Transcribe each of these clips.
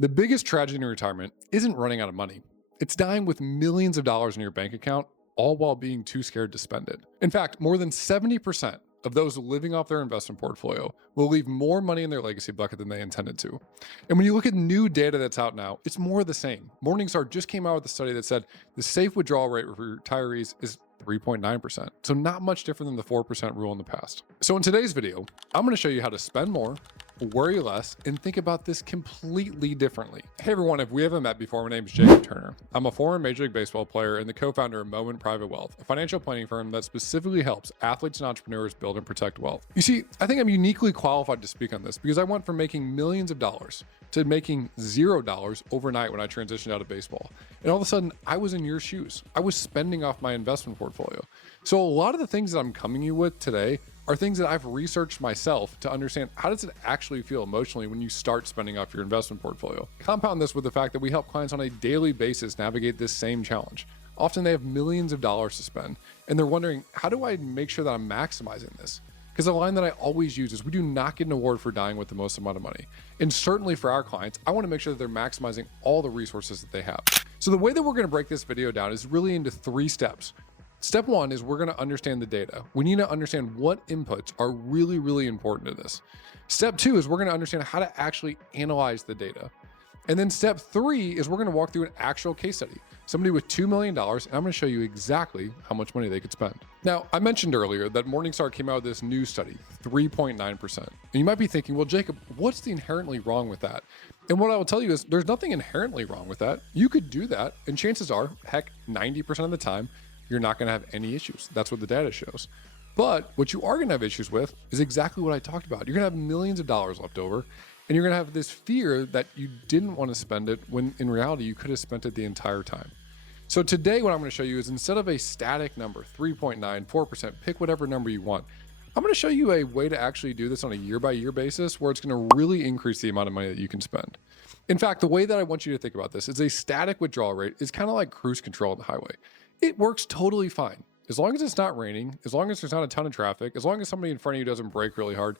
The biggest tragedy in retirement isn't running out of money. It's dying with millions of dollars in your bank account, all while being too scared to spend it. In fact, more than 70% of those living off their investment portfolio will leave more money in their legacy bucket than they intended to. And when you look at new data that's out now, it's more of the same. Morningstar just came out with a study that said the safe withdrawal rate for retirees is 3.9%. So not much different than the 4% rule in the past. So in today's video, I'm going to show you how to spend more, worry less, and think about this completely differently. Hey everyone, if we haven't met before, my name is Jacob Turner. I'm a former Major League Baseball player and the co-founder of Moment Private Wealth, a financial planning firm that specifically helps athletes and entrepreneurs build and protect wealth. You see, I think I'm uniquely qualified to speak on this because I went from making millions of dollars to making $0 overnight when I transitioned out of baseball. And all of a sudden, I was in your shoes. I was spending off my investment portfolio. So a lot of the things that I'm coming to you with today are things that I've researched myself to understand how does it actually feel emotionally when you start spending off your investment portfolio. Compound this with the fact that we help clients on a daily basis navigate this same challenge. Often they have millions of dollars to spend and they're wondering, how do I make sure that I'm maximizing this? Because the line that I always use is we do not get an award for dying with the most amount of money. And certainly for our clients, I want to make sure that they're maximizing all the resources that they have. So the way that we're going to break this video down is really into 3 steps. Step 1 is we're going to understand the data. We need to understand what inputs are really, really important to this. Step 2 is we're going to understand how to actually analyze the data. And then step 3 is we're going to walk through an actual case study. Somebody with $2 million, and I'm going to show you exactly how much money they could spend. Now, I mentioned earlier that Morningstar came out with this new study, 3.9%. And you might be thinking, well, Jacob, what's the inherently wrong with that? And what I will tell you is there's nothing inherently wrong with that. You could do that, and chances are, heck, 90% of the time, you're not going to have any issues. That's what the data shows. But what you are going to have issues with is exactly what I talked about. You're going to have millions of dollars left over, and you're going to have this fear that you didn't want to spend it when in reality, you could have spent it the entire time. So today, what I'm going to show you is instead of a static number, 3.9, 4%, pick whatever number you want. I'm going to show you a way to actually do this on a year-by-year basis where it's going to really increase the amount of money that you can spend. In fact, the way that I want you to think about this is a static withdrawal rate is kind of like cruise control on the highway. It works totally fine. As long as it's not raining, as long as there's not a ton of traffic, as long as somebody in front of you doesn't brake really hard.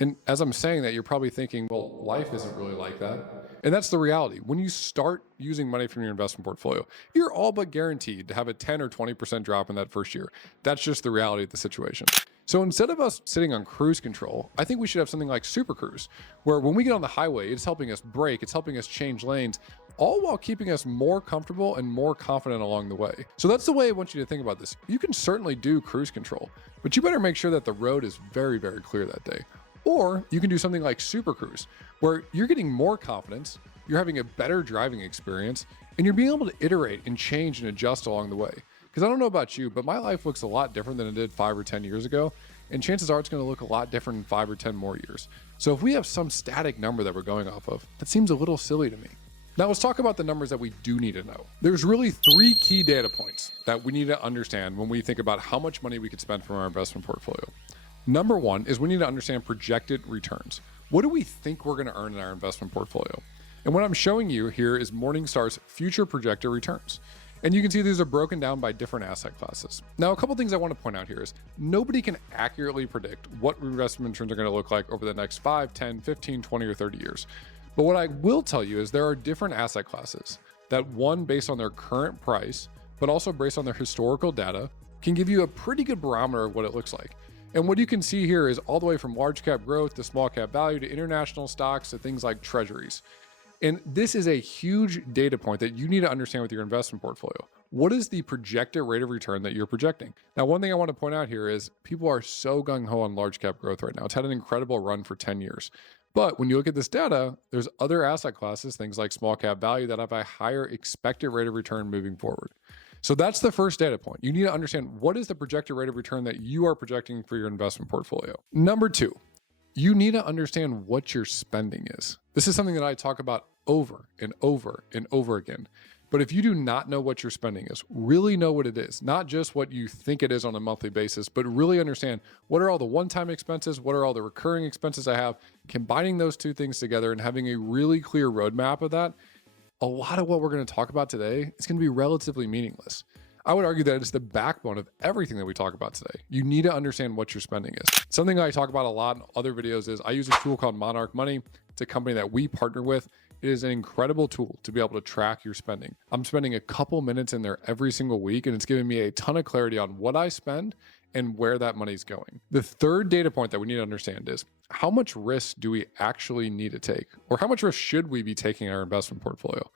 And as I'm saying that, you're probably thinking, well, life isn't really like that. And that's the reality. When you start using money from your investment portfolio, you're all but guaranteed to have a 10 or 20% drop in that first year. That's just the reality of the situation. So instead of us sitting on cruise control, I think we should have something like Super Cruise, where when we get on the highway, it's helping us brake, it's helping us change lanes, all while keeping us more comfortable and more confident along the way. So that's the way I want you to think about this. You can certainly do cruise control, but you better make sure that the road is very, very clear that day. Or you can do something like Super Cruise, where you're getting more confidence, you're having a better driving experience, and you're being able to iterate and change and adjust along the way. Because I don't know about you, but my life looks a lot different than it did 5 or 10 years ago. And chances are it's going to look a lot different in 5 or 10 more years. So if we have some static number that we're going off of, that seems a little silly to me. Now let's talk about the numbers that we do need to know. There's really 3 key data points that we need to understand when we think about how much money we could spend from our investment portfolio. Number 1 is we need to understand projected returns. What do we think we're going to earn in our investment portfolio? And what I'm showing you here is Morningstar's future projected returns. And you can see these are broken down by different asset classes. Now, a couple things I want to point out here is nobody can accurately predict what investment returns are going to look like over the next 5, 10, 15, 20, or 30 years. But what I will tell you is there are different asset classes that, one, based on their current price, but also based on their historical data, can give you a pretty good barometer of what it looks like. And what you can see here is all the way from large cap growth to small cap value to international stocks to things like treasuries. And this is a huge data point that you need to understand with your investment portfolio. What is the projected rate of return that you're projecting? Now, one thing I want to point out here is people are so gung-ho on large cap growth right now. It's had an incredible run for 10 years. But when you look at this data, there's other asset classes, things like small cap value, that have a higher expected rate of return moving forward. So that's the first data point. You need to understand what is the projected rate of return that you are projecting for your investment portfolio. Number 2, you need to understand what your spending is. This is something that I talk about over and over and over again. But if you do not know what your spending is, really know what it is, not just what you think it is on a monthly basis, but really understand what are all the one-time expenses, what are all the recurring expenses I have, combining those 2 things together and having a really clear roadmap of that. A lot of what we're going to talk about today is going to be relatively meaningless. I would argue that it's the backbone of everything that we talk about today. You need to understand what your spending is. Something I talk about a lot in other videos is I use a tool called Monarch Money. It's a company that we partner with. It is an incredible tool to be able to track your spending. I'm spending a couple minutes in there every single week, and it's giving me a ton of clarity on what I spend and where that money's going. The third data point that we need to understand is how much risk do we actually need to take, or how much risk should we be taking in our investment portfolio?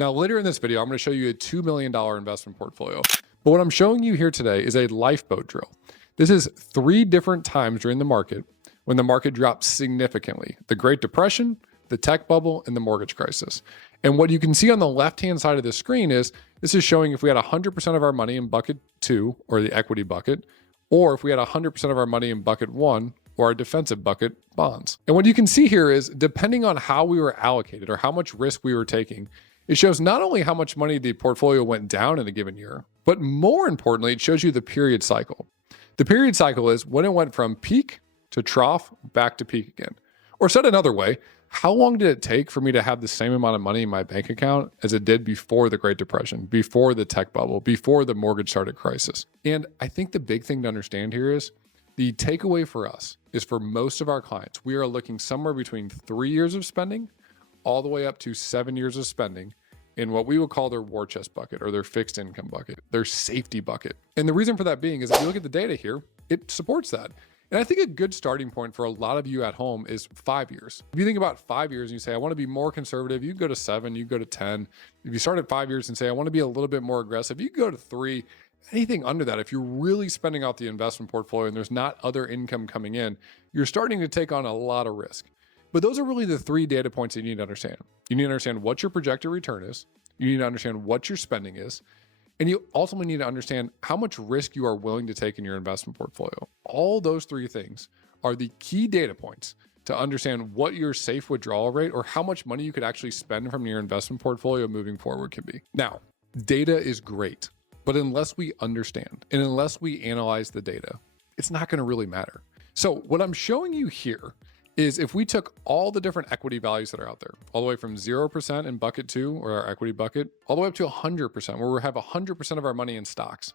Now, later in this video, I'm going to show you a $2 million investment portfolio. But what I'm showing you here today is a lifeboat drill. This is 3 different times during the market when the market dropped significantly: the Great Depression, the tech bubble, and the mortgage crisis. And what you can see on the left-hand side of the screen is this is showing if we had 100% of our money in bucket 2, or the equity bucket, or if we had 100% of our money in bucket 1, or our defensive bucket, bonds. And what you can see here is, depending on how we were allocated or how much risk we were taking, it shows not only how much money the portfolio went down in a given year, but more importantly, it shows you the period cycle. The period cycle is when it went from peak to trough back to peak again. Or said another way, how long did it take for me to have the same amount of money in my bank account as it did before the Great Depression, before the tech bubble, before the mortgage started crisis? And I think the big thing to understand here is the takeaway for us is, for most of our clients, we are looking somewhere between 3 years of spending all the way up to 7 years of spending in what we would call their war chest bucket, or their fixed income bucket, their safety bucket. And the reason for that being is, if you look at the data here, it supports that. And I think a good starting point for a lot of you at home is 5 years. If you think about 5 years and you say, I want to be more conservative, you go to 7, you go to 10. If you start at 5 years and say, I want to be a little bit more aggressive, you go to 3. Anything under that, if you're really spending out the investment portfolio and there's not other income coming in, you're starting to take on a lot of risk. But those are really the 3 data points that you need to understand. You need to understand what your projected return is. You need to understand what your spending is. And you ultimately need to understand how much risk you are willing to take in your investment portfolio. All those 3 things are the key data points to understand what your safe withdrawal rate, or how much money you could actually spend from your investment portfolio moving forward, can be. Now, data is great, but unless we understand and unless we analyze the data, it's not going to really matter. So what I'm showing you here is, if we took all the different equity values that are out there, all the way from 0% in bucket 2, or our equity bucket, all the way up to 100%, where we have 100% of our money in stocks.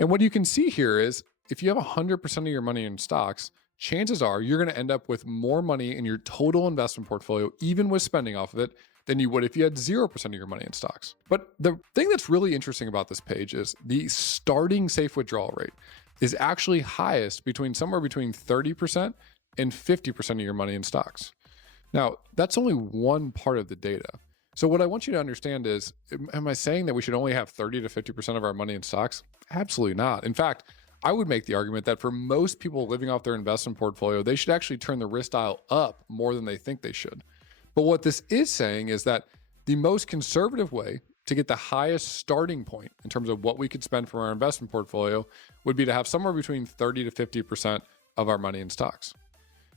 And what you can see here is, if you have 100% of your money in stocks, chances are you're going to end up with more money in your total investment portfolio, even with spending off of it, than you would if you had 0% of your money in stocks. But the thing that's really interesting about this page is the starting safe withdrawal rate is actually highest somewhere between 30% and 50% of your money in stocks. Now, that's only one part of the data. So what I want you to understand is, am I saying that we should only have 30 to 50% of our money in stocks? Absolutely not. In fact, I would make the argument that for most people living off their investment portfolio, they should actually turn the risk dial up more than they think they should. But what this is saying is that the most conservative way to get the highest starting point in terms of what we could spend from our investment portfolio would be to have somewhere between 30 to 50% of our money in stocks.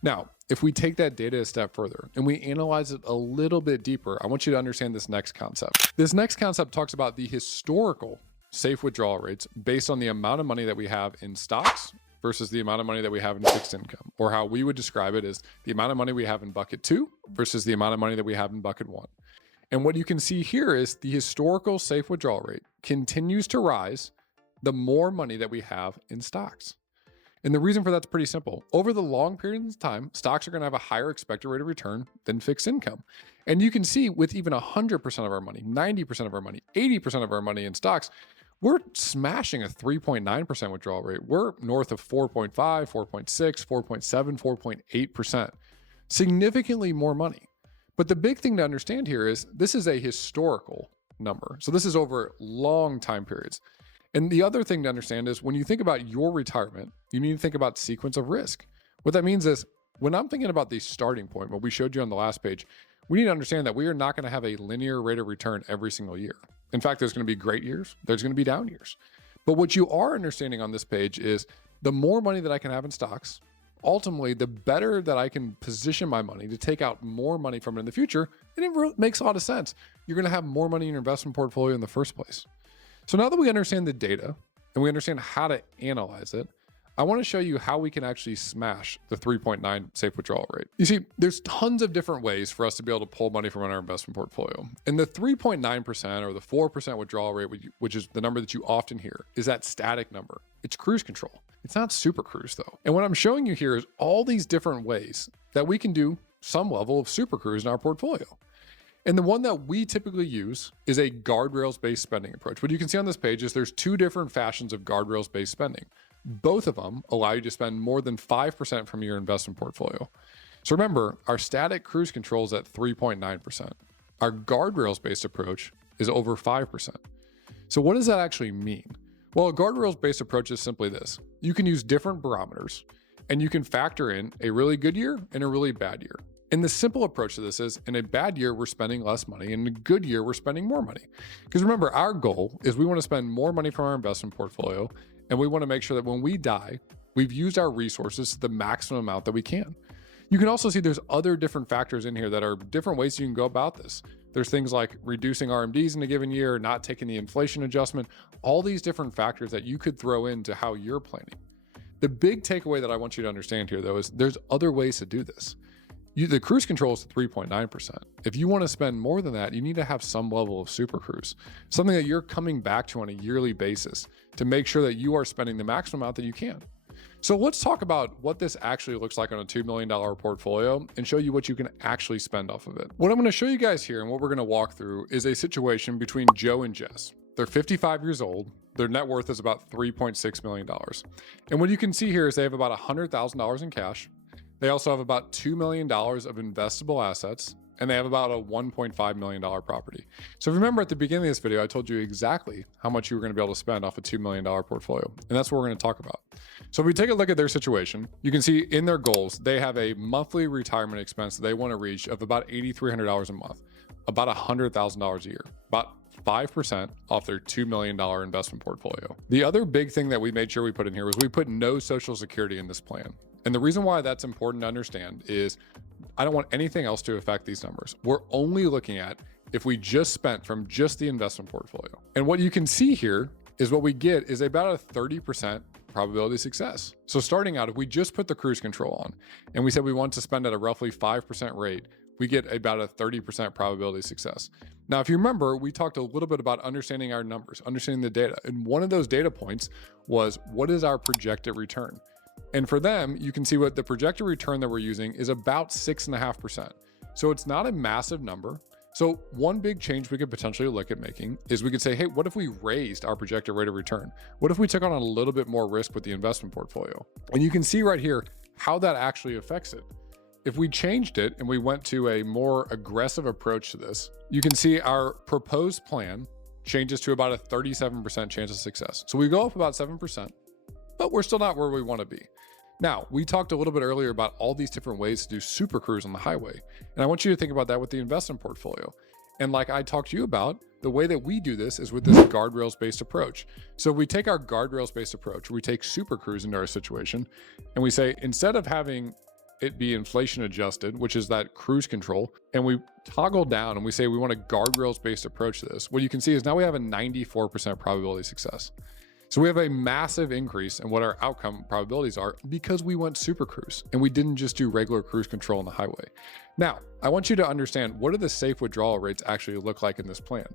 Now, if we take that data a step further and we analyze it a little bit deeper, I want you to understand this next concept. This next concept talks about the historical safe withdrawal rates based on the amount of money that we have in stocks versus the amount of money that we have in fixed income, or how we would describe it as the amount of money we have in bucket 2 versus the amount of money that we have in bucket 1. And what you can see here is the historical safe withdrawal rate continues to rise the more money that we have in stocks. And the reason for that's pretty simple. Over the long periods of time, stocks are going to have a higher expected rate of return than fixed income. And you can see with even 100% of our money, 90% of our money, 80% of our money in stocks, we're smashing a 3.9% withdrawal rate. We're north of 4.5, 4.6, 4.7, 4.8%. Significantly more money. But the big thing to understand here is this is a historical number. So this is over long time periods. And the other thing to understand is, when you think about your retirement, you need to think about sequence of risk. What that means is, when I'm thinking about the starting point, what we showed you on the last page, we need to understand that we are not going to have a linear rate of return every single year. In fact, there's going to be great years, there's going to be down years. But what you are understanding on this page is, the more money that I can have in stocks, ultimately, the better that I can position my money to take out more money from it in the future. And it makes a lot of sense. You're going to have more money in your investment portfolio in the first place. So now that we understand the data and we understand how to analyze it, I want to show you how we can actually smash the 3.9 safe withdrawal rate. You see, there's tons of different ways for us to be able to pull money from our investment portfolio. And the 3.9% or the 4% withdrawal rate, which is the number that you often hear, is that static number. It's cruise control. It's not super cruise though. And what I'm showing you here is all these different ways that we can do some level of super cruise in our portfolio. And the one that we typically use is a guardrails-based spending approach. What you can see on this page is there's two different fashions of guardrails-based spending. Both of them allow you to spend more than 5% from your investment portfolio. So remember, our static cruise control is at 3.9%. Our guardrails-based approach is over 5%. So what does that actually mean? Well, a guardrails-based approach is simply this. You can use different barometers, and you can factor in a really good year and a really bad year. And the simple approach to this is, in a bad year, we're spending less money. In a good year, we're spending more money. Because remember, our goal is we want to spend more money from our investment portfolio, and we want to make sure that when we die, we've used our resources to the maximum amount that we can. You can also see there's other different factors in here that are different ways you can go about this. There's things like reducing RMDs in a given year, not taking the inflation adjustment, all these different factors that you could throw into how you're planning. The big takeaway that I want you to understand here, though, is there's other ways to do this. The cruise control is 3.9%. If you want to spend more than that, you need to have some level of super cruise, something that you're coming back to on a yearly basis to make sure that you are spending the maximum amount that you can. So let's talk about what this actually looks like on a $2 million portfolio and show you what you can actually spend off of it. What I'm going to show you guys here and what we're going to walk through is a situation between Joe and Jess. They're 55 years old. Their net worth is about $3.6 million. And what you can see here is they have about $100,000 in cash. They also have about $2 million of investable assets, and they have about a $1.5 million property. So if you remember at the beginning of this video, I told you exactly how much you were going to be able to spend off a $2 million portfolio. And that's what we're going to talk about. So if we take a look at their situation, you can see in their goals, they have a monthly retirement expense that they want to reach of about $8,300 a month, about $100,000 a year, about 5% off their $2 million investment portfolio. The other big thing that we made sure we put in here was we put no Social Security in this plan. And the reason why that's important to understand is I don't want anything else to affect these numbers. We're only looking at if we just spent from just the investment portfolio. And what you can see here is what we get is about a 30% probability of success. So starting out, if we just put the cruise control on and we said we want to spend at a roughly 5% rate, we get about a 30% probability of success. Now, if you remember, we talked a little bit about understanding our numbers, understanding the data. And one of those data points was what is our projected return? And for them, you can see what the projected return that we're using is about 6.5%. So it's not a massive number. So one big change we could potentially look at making is we could say, hey, what if we raised our projected rate of return? What if we took on a little bit more risk with the investment portfolio? And you can see right here how that actually affects it. If we changed it and we went to a more aggressive approach to this, you can see our proposed plan changes to about a 37% chance of success. So we go up about 7%, but we're still not where we want to be. Now, we talked a little bit earlier about all these different ways to do super cruise on the highway. And I want you to think about that with the investment portfolio. And like I talked to you about, the way that we do this is with this guardrails-based approach. So if we take our guardrails-based approach, we take super cruise into our situation, and we say, instead of having it be inflation adjusted, which is that cruise control, and we toggle down and we say we want a guardrails-based approach to this, what you can see is now we have a 94% probability of success. So we have a massive increase in what our outcome probabilities are because we went super cruise and we didn't just do regular cruise control on the highway. Now, I want you to understand, what do the safe withdrawal rates actually look like in this plan?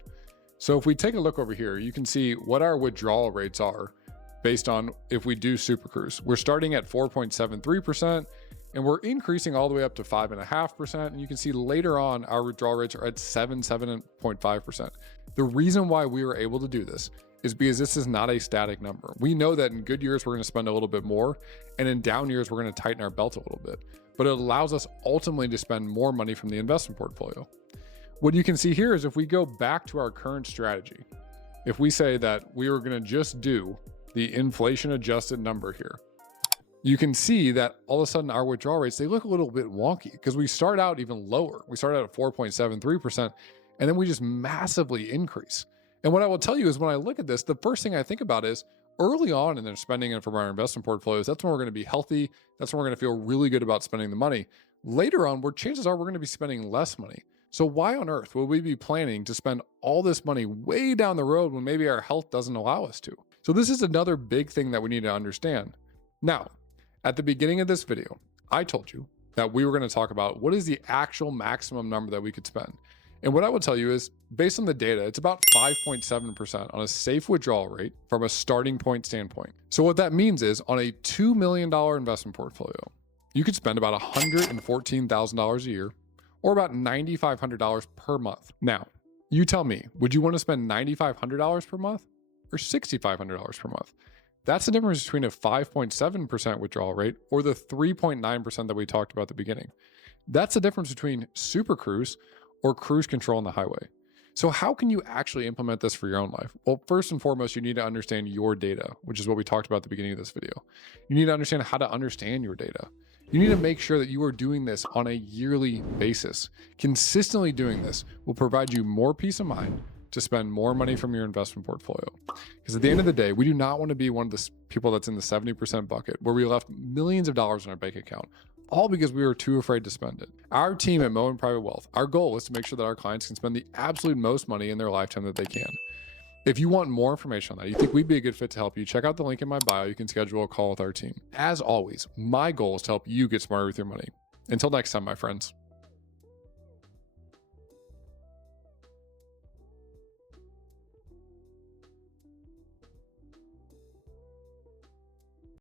So if we take a look over here, you can see what our withdrawal rates are based on if we do super cruise. We're starting at 4.73%, and we're increasing all the way up to 5.5%. And you can see later on, our withdrawal rates are at 7.5%. The reason why we were able to do this is because this is not a static number. We know that in good years, we're going to spend a little bit more, and in down years, we're going to tighten our belt a little bit. But it allows us ultimately to spend more money from the investment portfolio. What you can see here is if we go back to our current strategy, if we say that we were going to just do the inflation adjusted number here, you can see that all of a sudden our withdrawal rates, they look a little bit wonky because we start out even lower. We start out at 4.73%, and then we just massively increase. And what I will tell you is when I look at this, the first thing I think about is early on in their spending and from our investment portfolios, that's when we're going to be healthy. That's when we're going to feel really good about spending the money. Later on, where chances are we're going to be spending less money. So why on earth would we be planning to spend all this money way down the road when maybe our health doesn't allow us to? So this is another big thing that we need to understand. Now, at the beginning of this video, I told you that we were going to talk about what is the actual maximum number that we could spend. And what I will tell you is, based on the data, it's about 5.7% on a safe withdrawal rate from a starting point standpoint. So what that means is on a $2 million investment portfolio, you could spend about $114,000 a year, or about $9,500 per month. Now, you tell me, would you want to spend $9,500 per month or $6,500 per month? That's the difference between a 5.7% withdrawal rate or the 3.9% that we talked about at the beginning. That's the difference between super cruise or cruise control on the highway. So how can you actually implement this for your own life? Well, first and foremost, you need to understand your data, which is what we talked about at the beginning of this video. You need to understand how to understand your data. You need to make sure that you are doing this on a yearly basis. Consistently doing this will provide you more peace of mind to spend more money from your investment portfolio. Because at the end of the day, we do not want to be one of the people that's in the 70% bucket where we left millions of dollars in our bank account, all because we were too afraid to spend it. Our team at Mo and Private Wealth, our goal is to make sure that our clients can spend the absolute most money in their lifetime that they can. If you want more information on that, you think we'd be a good fit to help you, check out the link in my bio. You can schedule a call with our team. As always, my goal is to help you get smarter with your money. Until next time, my friends.